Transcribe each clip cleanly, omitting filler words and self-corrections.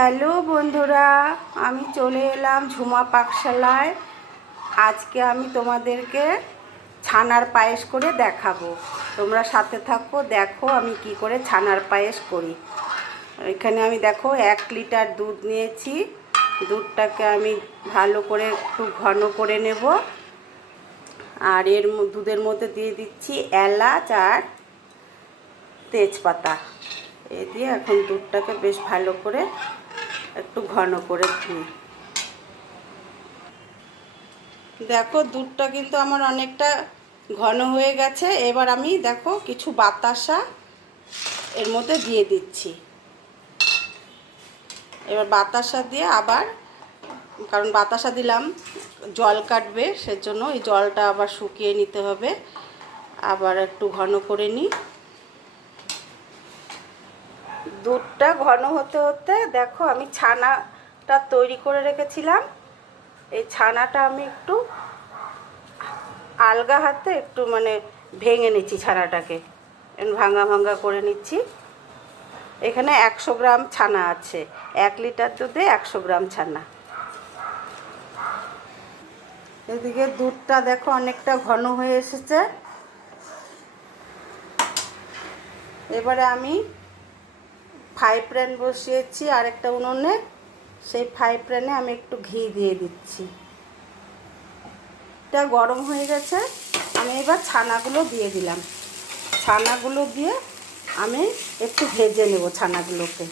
Hello বন্ধুরা, আমি চলে এলাম ঝুমা পাকশালায়। আজকে আমি তোমাদেরকে ছানার পায়েস করে দেখাবো। তোমরা সাথে থাকো, দেখো আমি কি করে ছানার পায়েস করি। এখানে আমি দেখো 1 লিটার দুধ নিয়েছি। দুধটাকে আমি ভালো করে একটু ঘন করে নেব। আর দুধের মধ্যে দিয়ে দিচ্ছি এলাচ আর তেজপাতা। এ দিয়ে এখন দুধটাকে বেশ ভালো করে একটু ঘন করে দিই। দেখো দুধটা কিন্তু আমার অনেকটা ঘন হয়ে গেছে। এবার আমি দেখো কিছু বাতাসা এর মধ্যে দিয়ে দিচ্ছি। এবার বাতাসা দিয়ে আবার, কারণ বাতাসা দিলাম জল কাটবে, সেজন্য এই জলটা আবার শুকিয়ে নিতে হবে। আবার একটু ঘন করে নিই। দুধটা ঘন হতে হতে দেখো আমি ছানাটা তৈরি করে রেখেছিলাম। এই ছানাটা আমি একটু আলগা হাতে একটু ভেঙে নিচ্ছি ছানাটাকে, ভাঙা ভাঙা করে নিচ্ছি। এখানে 100 গ্রাম ছানা আছে, 1 লিটার দুধে 100 গ্রাম ছানা। এদিকে দুধটা দেখো অনেকটা ঘন হয়ে এসেছে। এবারে আমি ফ্রাই প্যান বসিয়েছি আরেকটা উনুনে। সেই ফ্রাই প্যানে আমি একটু ঘি দিয়ে দিচ্ছি। এটা গরম হয়ে গেছে। আমি এবার ছানাগুলো দিয়ে দিলাম। ছানাগুলো দিয়ে আমি একটু ভেজে নেব ছানাগুলোকে।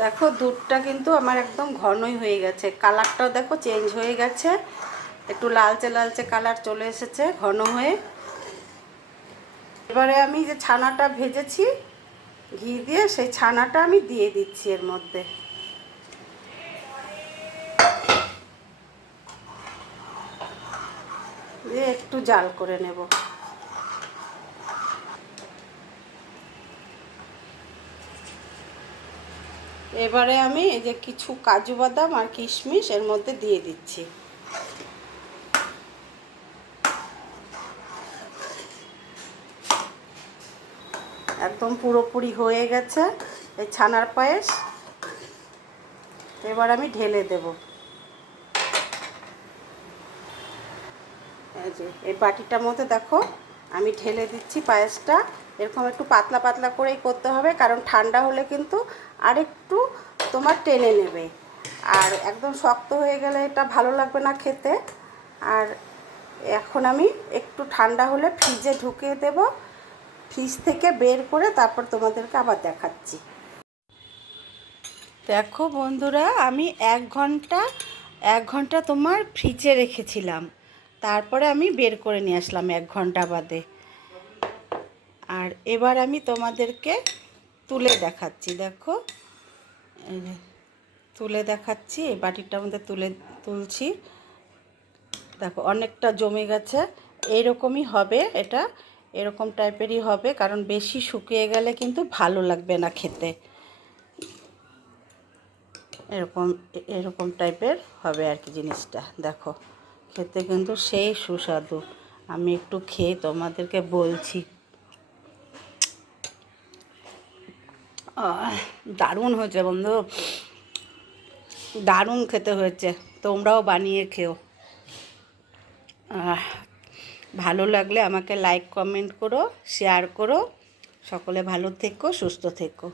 দেখো দুধটা কিন্তু আমার একদম ঘনই হয়ে গেছে। কালারটাও দেখো চেঞ্জ হয়ে গেছে, একটু লালচে লালচে কালার চলে এসেছে ঘন হয়ে। এবারে আমি যে ছানাটা ভেজেছি ঘি দিয়ে, সেই ছানাটা আমি দিয়ে দিচ্ছি এর মধ্যে। দিয়ে একটু জাল করে নেব। এবারে আমি এই যে কিছু কাজু বাদাম আর কিশমিশ এর মধ্যে দিয়ে দিচ্ছি। একদম পুরোপুরি হয়ে গেছে এই ছানার পায়েস। এবার আমি ঢেলে দেব। এই যে এই বাটিটার মধ্যে দেখো আমি ঢেলে দিচ্ছি পায়েসটা। এরকম একটু পাতলা পাতলা করেই করতে হবে, কারণ ঠান্ডা হলে কিন্তু আরেকটু তোমার টেনে নেবে। আর একদম শক্ত হয়ে গেলে এটা ভালো লাগবে না খেতে। আর এখন আমি একটু ঠান্ডা হলে ফ্রিজে ঢুকিয়ে দেব। ফ্রিজ থেকে বের করে তারপর তোমাদেরকে আবার দেখাচ্ছি। দেখো বন্ধুরা, আমি 1 ঘন্টা তোমার ফ্রিজে রেখেছিলাম। তারপরে আমি বের করে নিয়ে আসলাম 1 ঘন্টা বাদে। আর এবার আমি তোমাদেরকে তুলে দেখাচ্ছি। দেখো এই যে তুলে দেখাচ্ছি, এই বাটিটার মধ্যে তুলছি। দেখো অনেকটা জমে গেছে। এইরকমই হবে, এটা এরকম টাইপেরই হবে, কারণ বেশি শুকিয়ে গেলে কিন্তু ভালো লাগবে না খেতে। এরকম এরকম টাইপের হবে আর কি জিনিসটা। দেখো খেতে কিন্তু সেই সুস্বাদু। আমি একটু খেয়ে তোমাদেরকে বলছি। দারুণ হয়েছে বন্ধু, দারুণ খেতে হয়েছে। তোমরাও বানিয়ে খেও। ভালো লাগলে আমাকে লাইক কমেন্ট করো, শেয়ার করো। সকলে ভালো থেকো, সুস্থ থেকো।